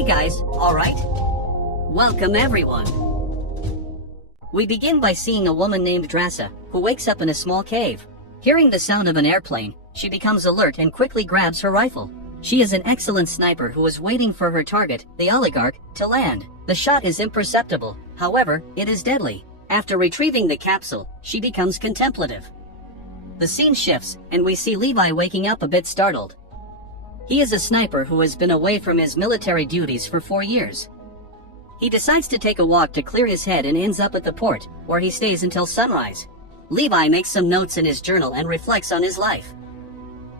Hey guys, alright? Welcome everyone. We begin by seeing a woman named Drassa, who wakes up in a small cave. Hearing the sound of an airplane, she becomes alert and quickly grabs her rifle. She is an excellent sniper who is waiting for her target, the oligarch, to land. The shot is imperceptible, however, it is deadly. After retrieving the capsule, she becomes contemplative. The scene shifts, and we see Levi waking up a bit startled. He is a sniper who has been away from his military duties for 4 years. He decides to take a walk to clear his head and ends up at the port, where he stays until sunrise. Levi makes some notes in his journal and reflects on his life.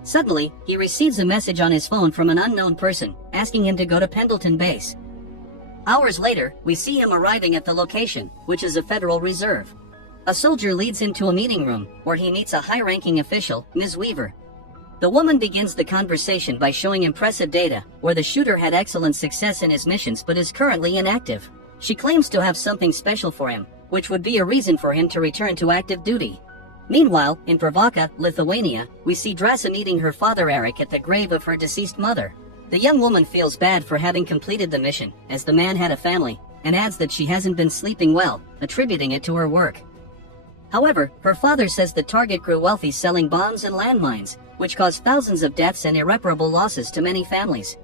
Suddenly, he receives a message on his phone from an unknown person, asking him to go to Pendleton Base. Hours later, we see him arriving at the location, which is a Federal Reserve. A soldier leads him to a meeting room, where he meets a high-ranking official, Ms. Weaver. The woman begins the conversation by showing impressive data, where the shooter had excellent success in his missions but is currently inactive. She claims to have something special for him, which would be a reason for him to return to active duty. Meanwhile, in Pravoka, Lithuania, we see Drassa meeting her father Eric at the grave of her deceased mother. The young woman feels bad for having completed the mission, as the man had a family, and adds that she hasn't been sleeping well, attributing it to her work. However, her father says the target grew wealthy selling bombs and landmines, which caused thousands of deaths and irreparable losses to many families.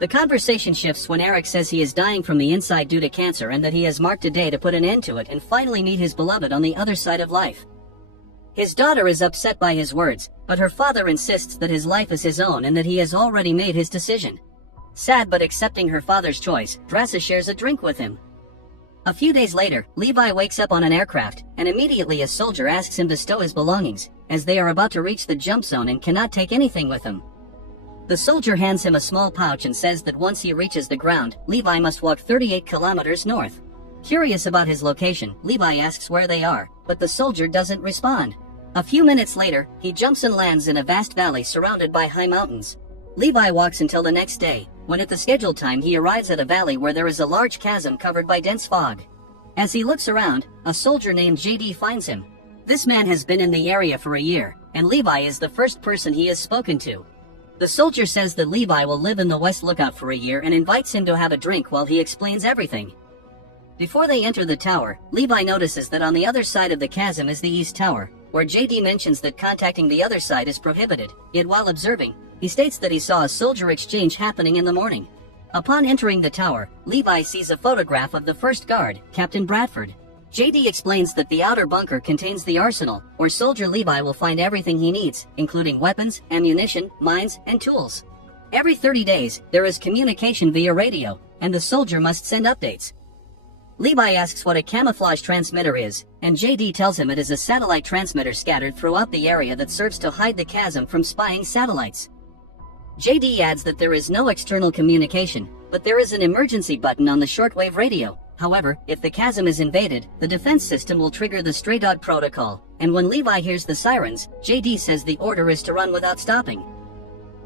The conversation shifts when Eric says he is dying from the inside due to cancer and that he has marked a day to put an end to it and finally meet his beloved on the other side of life. His daughter is upset by his words, but her father insists that his life is his own and that he has already made his decision. Sad but accepting her father's choice, Drassa shares a drink with him. A few days later, Levi wakes up on an aircraft, and immediately a soldier asks him to stow his belongings, as they are about to reach the jump zone and cannot take anything with them. The soldier hands him a small pouch and says that once he reaches the ground, Levi must walk 38 kilometers north. Curious about his location, Levi asks where they are, but the soldier doesn't respond. A few minutes later, he jumps and lands in a vast valley surrounded by high mountains. Levi walks until the next day, when at the scheduled time he arrives at a valley where there is a large chasm covered by dense fog. As he looks around, a soldier named JD finds him. This man has been in the area for a year, and Levi is the first person he has spoken to. The soldier says that Levi will live in the West Lookout for a year and invites him to have a drink while he explains everything. Before they enter the tower, Levi notices that on the other side of the chasm is the East Tower, where JD mentions that contacting the other side is prohibited, yet while observing, he states that he saw a soldier exchange happening in the morning. Upon entering the tower, Levi sees a photograph of the first guard, Captain Bradford. JD explains that the outer bunker contains the arsenal, where soldier Levi will find everything he needs, including weapons, ammunition, mines, and tools. Every 30 days, there is communication via radio, and the soldier must send updates. Levi asks what a camouflage transmitter is, and JD tells him it is a satellite transmitter scattered throughout the area that serves to hide the chasm from spying satellites. JD adds that there is no external communication, but there is an emergency button on the shortwave radio. However, if the chasm is invaded, the defense system will trigger the stray dog protocol, and when Levi hears the sirens, JD says the order is to run without stopping.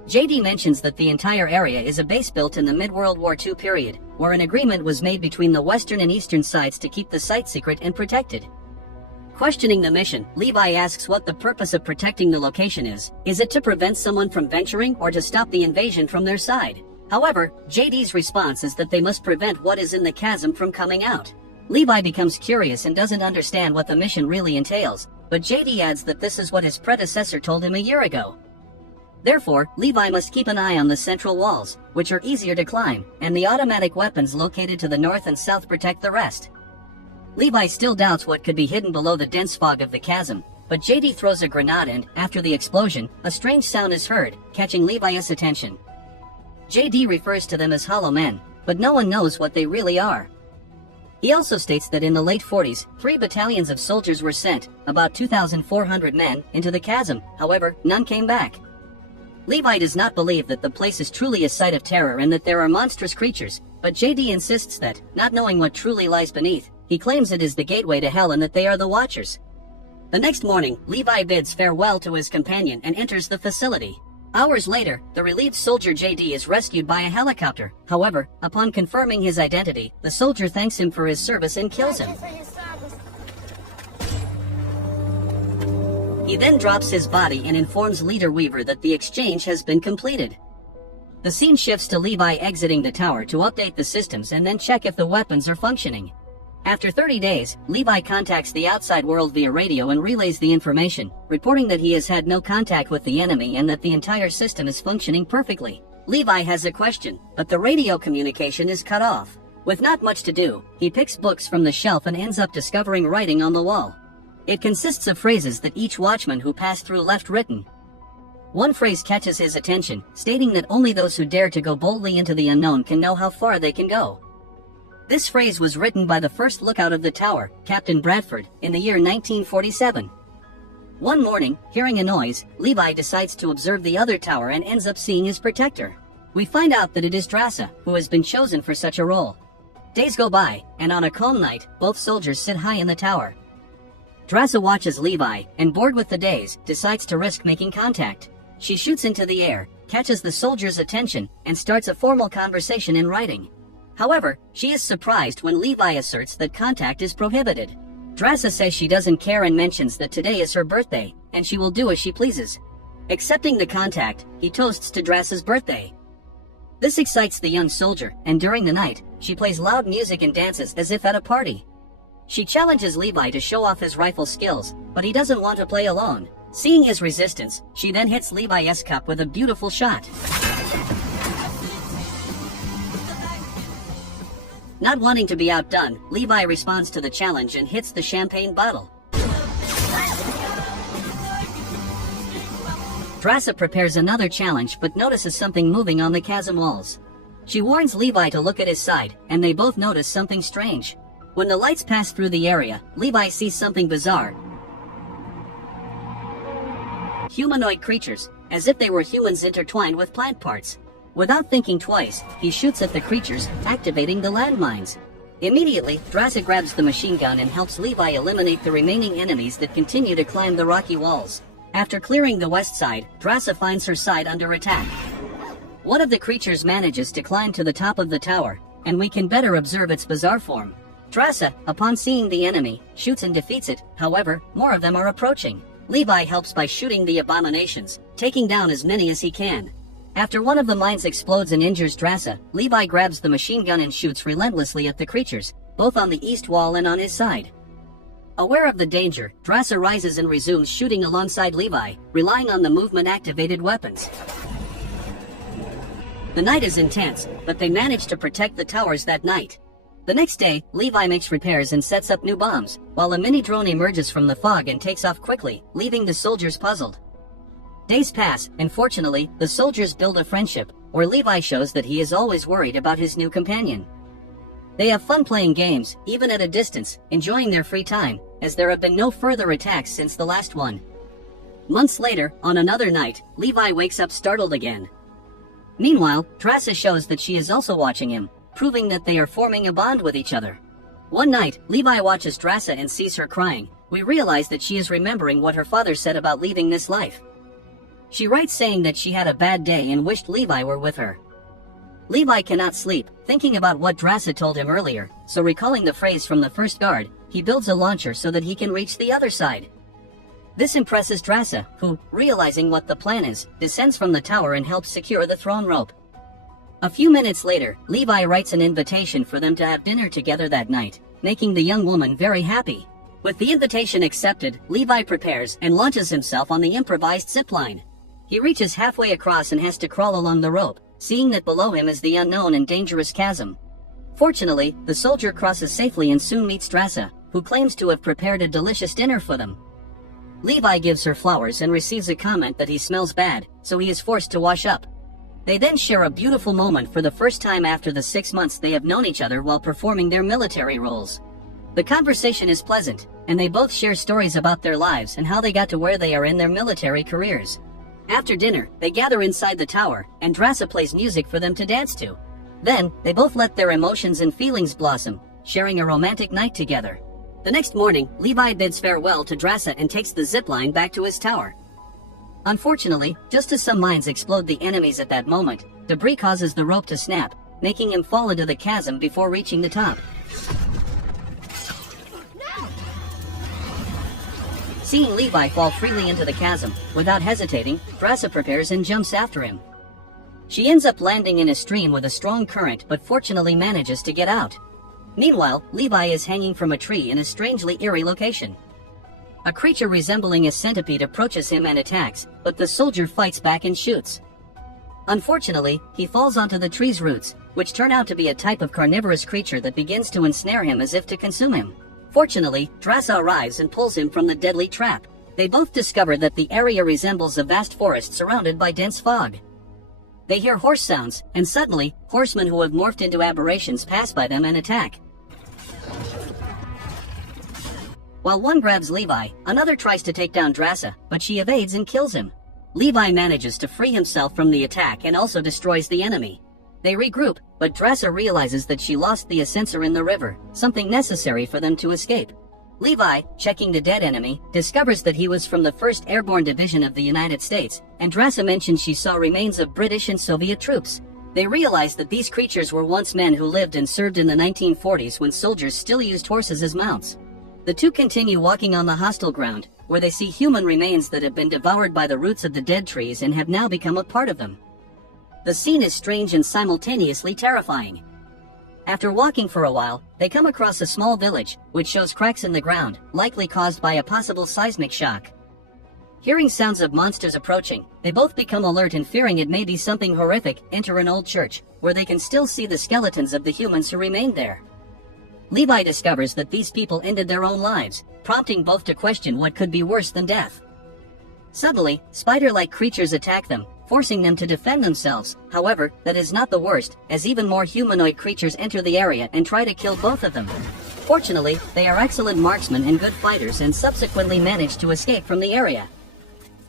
JD mentions that the entire area is a base built in the mid-World War II period, where an agreement was made between the western and eastern sides to keep the site secret and protected. Questioning the mission, Levi asks what the purpose of protecting the location is. Is it to prevent someone from venturing or to stop the invasion from their side? However, JD's response is that they must prevent what is in the chasm from coming out. Levi becomes curious and doesn't understand what the mission really entails, but JD adds that this is what his predecessor told him a year ago. Therefore, Levi must keep an eye on the central walls, which are easier to climb, and the automatic weapons located to the north and south protect the rest. Levi still doubts what could be hidden below the dense fog of the chasm, but JD throws a grenade and, after the explosion, a strange sound is heard, catching Levi's attention. JD refers to them as hollow men, but no one knows what they really are. He also states that in the late 40s, 3 battalions of soldiers were sent, about 2,400 men, into the chasm, however, none came back. Levi does not believe that the place is truly a site of terror and that there are monstrous creatures, but JD insists that, not knowing what truly lies beneath, he claims it is the gateway to hell and that they are the Watchers. The next morning, Levi bids farewell to his companion and enters the facility. Hours later, the relieved soldier JD is rescued by a helicopter. However, upon confirming his identity, the soldier thanks him for his service and kills him. He then drops his body and informs Leader Weaver that the exchange has been completed. The scene shifts to Levi exiting the tower to update the systems and then check if the weapons are functioning. After 30 days, Levi contacts the outside world via radio and relays the information, reporting that he has had no contact with the enemy and that the entire system is functioning perfectly. Levi has a question, but the radio communication is cut off. With not much to do, he picks books from the shelf and ends up discovering writing on the wall. It consists of phrases that each watchman who passed through left written. One phrase catches his attention, stating that only those who dare to go boldly into the unknown can know how far they can go. This phrase was written by the first lookout of the tower, Captain Bradford, in the year 1947. One morning, hearing a noise, Levi decides to observe the other tower and ends up seeing his protector. We find out that it is Drasa, who has been chosen for such a role. Days go by, and on a calm night, both soldiers sit high in the tower. Drasa watches Levi, and bored with the days, decides to risk making contact. She shoots into the air, catches the soldier's attention, and starts a formal conversation in writing. However, she is surprised when Levi asserts that contact is prohibited. Drasa says she doesn't care and mentions that today is her birthday, and she will do as she pleases. Accepting the contact, he toasts to Drasa's birthday. This excites the young soldier, and during the night, she plays loud music and dances as if at a party. She challenges Levi to show off his rifle skills, but he doesn't want to play alone. Seeing his resistance, she then hits Levi's cup with a beautiful shot. Not wanting to be outdone, Levi responds to the challenge and hits the champagne bottle. Drasa prepares another challenge but notices something moving on the chasm walls. She warns Levi to look at his side, and they both notice something strange. When the lights pass through the area, Levi sees something bizarre. Humanoid creatures, as if they were humans intertwined with plant parts. Without thinking twice, he shoots at the creatures, activating the landmines. Immediately, Drasa grabs the machine gun and helps Levi eliminate the remaining enemies that continue to climb the rocky walls. After clearing the west side, Drasa finds her side under attack. One of the creatures manages to climb to the top of the tower, and we can better observe its bizarre form. Drasa, upon seeing the enemy, shoots and defeats it. However, more of them are approaching. Levi helps by shooting the abominations, taking down as many as he can. After one of the mines explodes and injures Drasa, Levi grabs the machine gun and shoots relentlessly at the creatures, both on the east wall and on his side. Aware of the danger, Drasa rises and resumes shooting alongside Levi, relying on the movement-activated weapons. The night is intense, but they manage to protect the towers that night. The next day, Levi makes repairs and sets up new bombs, while a mini-drone emerges from the fog and takes off quickly, leaving the soldiers puzzled. Days pass, and fortunately, the soldiers build a friendship, where Levi shows that he is always worried about his new companion. They have fun playing games, even at a distance, enjoying their free time, as there have been no further attacks since the last one. Months later, on another night, Levi wakes up startled again. Meanwhile, Drasa shows that she is also watching him, proving that they are forming a bond with each other. One night, Levi watches Drasa and sees her crying. We realize that she is remembering what her father said about leaving this life. She writes saying that she had a bad day and wished Levi were with her. Levi cannot sleep, thinking about what Drasa told him earlier, so recalling the phrase from the first guard, he builds a launcher so that he can reach the other side. This impresses Drasa, who, realizing what the plan is, descends from the tower and helps secure the throne rope. A few minutes later, Levi writes an invitation for them to have dinner together that night, making the young woman very happy. With the invitation accepted, Levi prepares and launches himself on the improvised zipline. He reaches halfway across and has to crawl along the rope, seeing that below him is the unknown and dangerous chasm. Fortunately, the soldier crosses safely and soon meets Drasa, who claims to have prepared a delicious dinner for them. Levi gives her flowers and receives a comment that he smells bad, so he is forced to wash up. They then share a beautiful moment for the first time after the 6 months they have known each other while performing their military roles. The conversation is pleasant, and they both share stories about their lives and how they got to where they are in their military careers. After dinner, they gather inside the tower, and Drasa plays music for them to dance to. Then, they both let their emotions and feelings blossom, sharing a romantic night together. The next morning, Levi bids farewell to Drasa and takes the zipline back to his tower. Unfortunately, just as some mines explode the enemies at that moment, debris causes the rope to snap, making him fall into the chasm before reaching the top. Seeing Levi fall freely into the chasm, without hesitating, Drasa prepares and jumps after him. She ends up landing in a stream with a strong current but fortunately manages to get out. Meanwhile, Levi is hanging from a tree in a strangely eerie location. A creature resembling a centipede approaches him and attacks, but the soldier fights back and shoots. Unfortunately, he falls onto the tree's roots, which turn out to be a type of carnivorous creature that begins to ensnare him as if to consume him. Fortunately, Drasa arrives and pulls him from the deadly trap. They both discover that the area resembles a vast forest surrounded by dense fog. They hear horse sounds, and suddenly, horsemen who have morphed into aberrations pass by them and attack. While one grabs Levi, another tries to take down Drasa, but she evades and kills him. Levi manages to free himself from the attack and also destroys the enemy. They regroup, but Drasa realizes that she lost the ascensor in the river, something necessary for them to escape. Levi, checking the dead enemy, discovers that he was from the 1st Airborne Division of the United States, and Drasa mentions she saw remains of British and Soviet troops. They realize that these creatures were once men who lived and served in the 1940s when soldiers still used horses as mounts. The two continue walking on the hostile ground, where they see human remains that have been devoured by the roots of the dead trees and have now become a part of them. The scene is strange and simultaneously terrifying. After walking for a while, they come across a small village, which shows cracks in the ground, likely caused by a possible seismic shock. Hearing sounds of monsters approaching, they both become alert and fearing it may be something horrific, enter an old church, where they can still see the skeletons of the humans who remained there. Levi discovers that these people ended their own lives, prompting both to question what could be worse than death. Suddenly, spider-like creatures attack them, forcing them to defend themselves. However, that is not the worst, as even more humanoid creatures enter the area and try to kill both of them. Fortunately, they are excellent marksmen and good fighters and subsequently manage to escape from the area.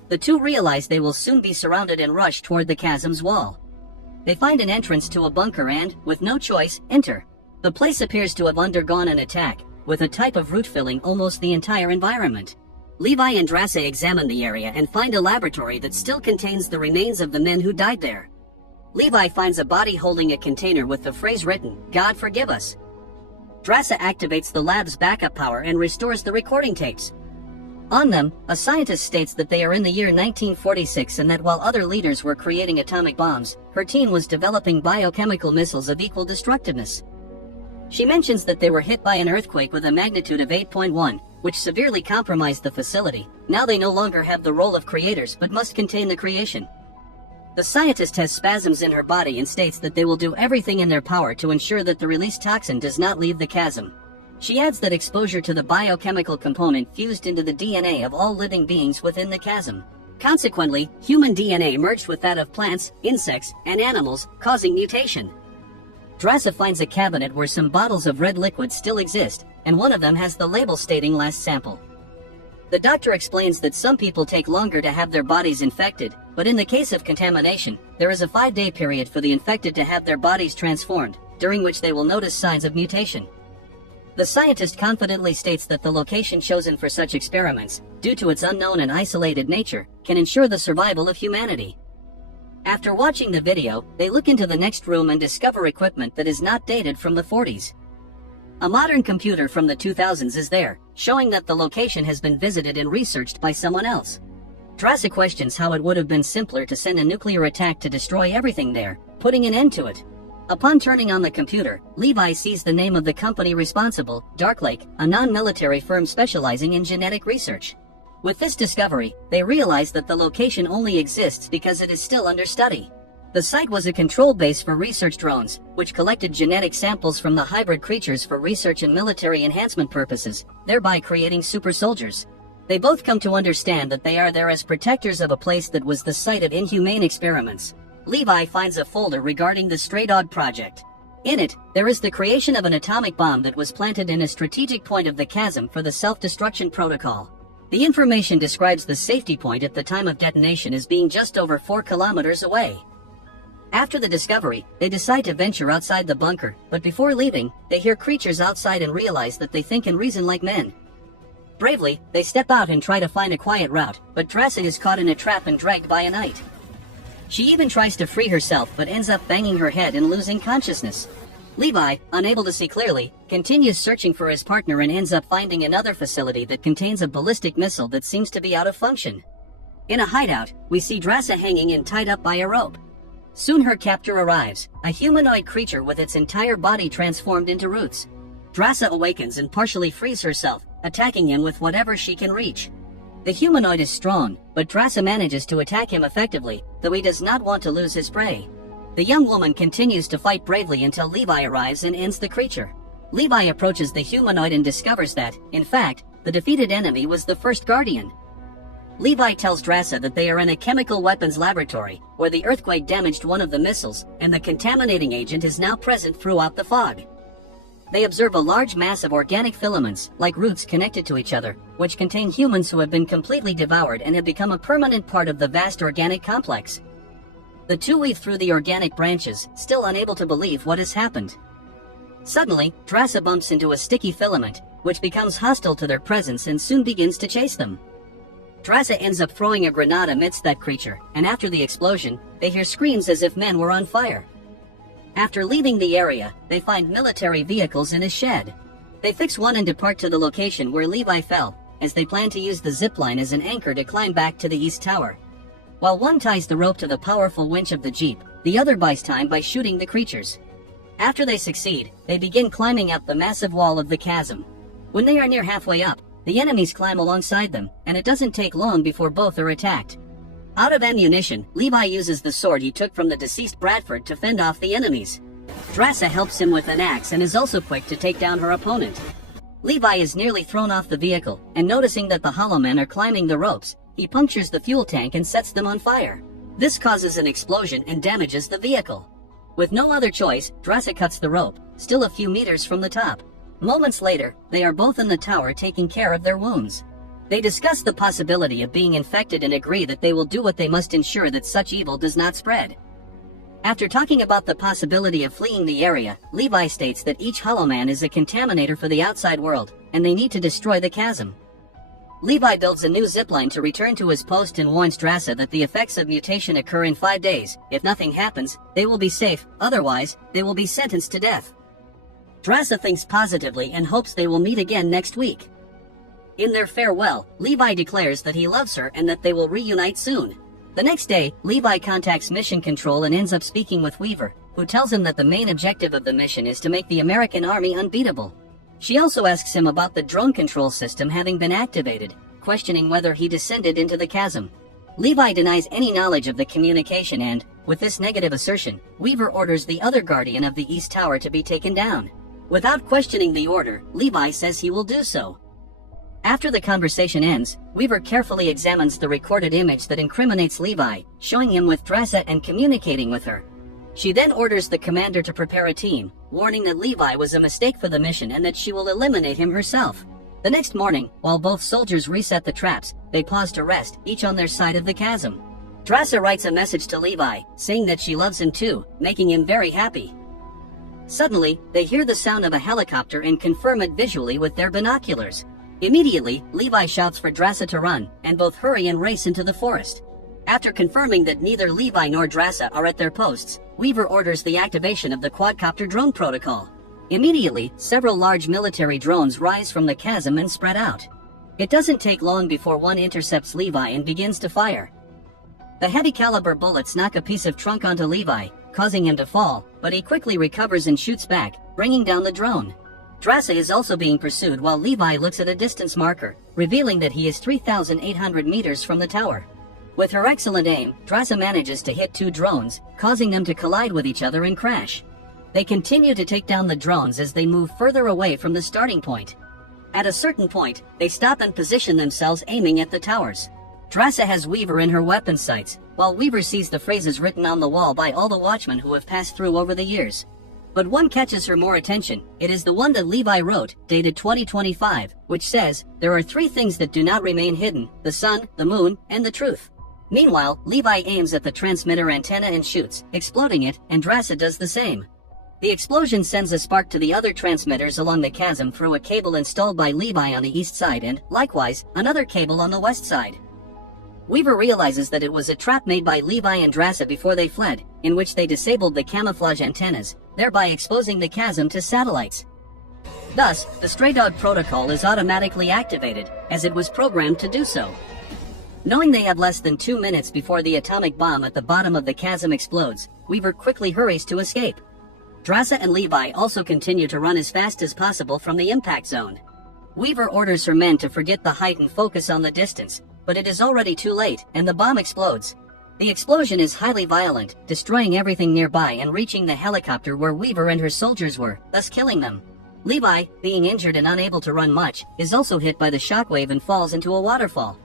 The two realize they will soon be surrounded and rush toward the chasm's wall. They find an entrance to a bunker and, with no choice, enter. The place appears to have undergone an attack, with a type of root filling almost the entire environment. Levi and Drasa examine the area and find a laboratory that still contains the remains of the men who died there. Levi finds a body holding a container with the phrase written, "God forgive us." Drasa activates the lab's backup power and restores the recording tapes. On them, a scientist states that they are in the year 1946 and that while other leaders were creating atomic bombs, her team was developing biochemical missiles of equal destructiveness. She mentions that they were hit by an earthquake with a magnitude of 8.1, which severely compromised the facility. Now they no longer have the role of creators but must contain the creation. The scientist has spasms in her body and states that they will do everything in their power to ensure that the released toxin does not leave the chasm. She adds that exposure to the biochemical component fused into the DNA of all living beings within the chasm. Consequently, human DNA merged with that of plants, insects, and animals, causing mutation. Drasa finds a cabinet where some bottles of red liquid still exist, and one of them has the label stating last sample. The doctor explains that some people take longer to have their bodies infected, but in the case of contamination, there is a 5-day period for the infected to have their bodies transformed, during which they will notice signs of mutation. The scientist confidently states that the location chosen for such experiments, due to its unknown and isolated nature, can ensure the survival of humanity. After watching the video, they look into the next room and discover equipment that is not dated from the 40s. A modern computer from the 2000s is there, showing that the location has been visited and researched by someone else. Drasa questions how it would have been simpler to send a nuclear attack to destroy everything there, putting an end to it. Upon turning on the computer, Levi sees the name of the company responsible, Darklake, a non-military firm specializing in genetic research. With this discovery, they realize that the location only exists because it is still under study. The site was a control base for research drones, which collected genetic samples from the hybrid creatures for research and military enhancement purposes, thereby creating super soldiers. They both come to understand that they are there as protectors of a place that was the site of inhumane experiments. Levi finds a folder regarding the Stray Dog Project. In it, there is the creation of an atomic bomb that was planted in a strategic point of the chasm for the self-destruction protocol. The information describes the safety point at the time of detonation as being just over 4 kilometers away. After the discovery, they decide to venture outside the bunker, but before leaving, they hear creatures outside and realize that they think and reason like men. Bravely, they step out and try to find a quiet route, but Drasa is caught in a trap and dragged by a knight. She even tries to free herself but ends up banging her head and losing consciousness. Levi, unable to see clearly, continues searching for his partner and ends up finding another facility that contains a ballistic missile that seems to be out of function. In a hideout, we see Drasa hanging and tied up by a rope. Soon her captor arrives, a humanoid creature with its entire body transformed into roots. Drasa awakens and partially frees herself, attacking him with whatever she can reach. The humanoid is strong, but Drasa manages to attack him effectively, though he does not want to lose his prey. The young woman continues to fight bravely until Levi arrives and ends the creature. Levi approaches the humanoid and discovers that, in fact, the defeated enemy was the first guardian. Levi tells Drasa that they are in a chemical weapons laboratory, where the earthquake damaged one of the missiles, and the contaminating agent is now present throughout the fog. They observe a large mass of organic filaments, like roots connected to each other, which contain humans who have been completely devoured and have become a permanent part of the vast organic complex. The two weave through the organic branches, still unable to believe what has happened. Suddenly, Drasa bumps into a sticky filament, which becomes hostile to their presence and soon begins to chase them. Drasa ends up throwing a grenade amidst that creature, and after the explosion, they hear screams as if men were on fire. After leaving the area, they find military vehicles in a shed. They fix one and depart to the location where Levi fell, as they plan to use the zipline as an anchor to climb back to the East Tower. While one ties the rope to the powerful winch of the jeep, the other buys time by shooting the creatures. After they succeed, they begin climbing up the massive wall of the chasm. When they are near halfway up, the enemies climb alongside them, and it doesn't take long before both are attacked. Out of ammunition, Levi uses the sword he took from the deceased Bradford to fend off the enemies. Drasa helps him with an axe and is also quick to take down her opponent. Levi is nearly thrown off the vehicle, and noticing that the hollow men are climbing the ropes, he punctures the fuel tank and sets them on fire. This causes an explosion and damages the vehicle. With no other choice, Drasa cuts the rope, still a few meters from the top. Moments later, they are both in the tower taking care of their wounds. They discuss the possibility of being infected and agree that they will do what they must ensure that such evil does not spread. After talking about the possibility of fleeing the area, Levi states that each hollow man is a contaminator for the outside world, and they need to destroy the chasm. Levi builds a new zipline to return to his post and warns Drasa that the effects of mutation occur in 5 days. If nothing happens, they will be safe, otherwise, they will be sentenced to death. Drasa thinks positively and hopes they will meet again next week. In their farewell, Levi declares that he loves her and that they will reunite soon. The next day, Levi contacts Mission Control and ends up speaking with Weaver, who tells him that the main objective of the mission is to make the American army unbeatable. She also asks him about the drone control system having been activated, questioning whether he descended into the chasm. Levi denies any knowledge of the communication and, with this negative assertion, Weaver orders the other guardian of the East Tower to be taken down. Without questioning the order, Levi says he will do so. After the conversation ends, Weaver carefully examines the recorded image that incriminates Levi, showing him with Drasa and communicating with her. She then orders the commander to prepare a team, warning that Levi was a mistake for the mission and that she will eliminate him herself. The next morning, while both soldiers reset the traps, they pause to rest, each on their side of the chasm. Drasa writes a message to Levi, saying that she loves him too, making him very happy. Suddenly, they hear the sound of a helicopter and confirm it visually with their binoculars. Immediately, Levi shouts for Drasa to run, and both hurry and race into the forest. After confirming that neither Levi nor Drasa are at their posts, Weaver orders the activation of the quadcopter drone protocol. Immediately, several large military drones rise from the chasm and spread out. It doesn't take long before one intercepts Levi and begins to fire. The heavy caliber bullets knock a piece of trunk onto Levi, causing him to fall, but he quickly recovers and shoots back, bringing down the drone. Drasa is also being pursued while Levi looks at a distance marker, revealing that he is 3,800 meters from the tower. With her excellent aim, Drasa manages to hit 2 drones, causing them to collide with each other and crash. They continue to take down the drones as they move further away from the starting point. At a certain point, they stop and position themselves aiming at the towers. Drasa has Weaver in her weapon sights, while Weaver sees the phrases written on the wall by all the watchmen who have passed through over the years. But one catches her more attention. It is the one that Levi wrote, dated 2025, which says, "There are 3 things that do not remain hidden: the sun, the moon, and the truth." Meanwhile, Levi aims at the transmitter antenna and shoots, exploding it, and Drasa does the same. The explosion sends a spark to the other transmitters along the chasm through a cable installed by Levi on the east side and, likewise, another cable on the west side. Weaver realizes that it was a trap made by Levi and Drasa before they fled, in which they disabled the camouflage antennas, thereby exposing the chasm to satellites. Thus, the Stray Dog protocol is automatically activated, as it was programmed to do so. Knowing they have less than 2 minutes before the atomic bomb at the bottom of the chasm explodes, Weaver quickly hurries to escape. Drassa and Levi also continue to run as fast as possible from the impact zone. Weaver orders her men to forget the height and focus on the distance, but it is already too late, and the bomb explodes. The explosion is highly violent, destroying everything nearby and reaching the helicopter where Weaver and her soldiers were, thus killing them. Levi, being injured and unable to run much, is also hit by the shockwave and falls into a waterfall.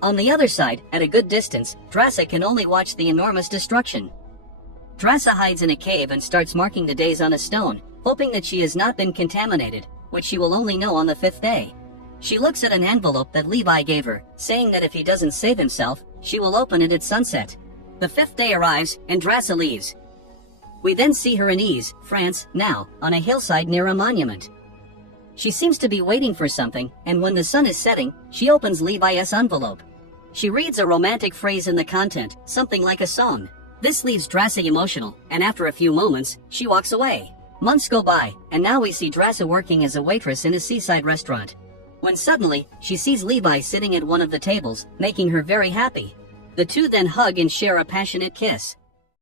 On the other side, at a good distance, Drassa can only watch the enormous destruction. Drassa hides in a cave and starts marking the days on a stone, hoping that she has not been contaminated, which she will only know on the 5th day. She looks at an envelope that Levi gave her, saying that if he doesn't save himself, she will open it at sunset. The 5th day arrives, and Drassa leaves. We then see her in Ise, France, now, on a hillside near a monument. She seems to be waiting for something, and when the sun is setting, she opens Levi's envelope. She reads a romantic phrase in the content, something like a song. This leaves Drassa emotional, and after a few moments, she walks away. Months go by, and now we see Drassa working as a waitress in a seaside restaurant. When suddenly, she sees Levi sitting at one of the tables, making her very happy. The two then hug and share a passionate kiss.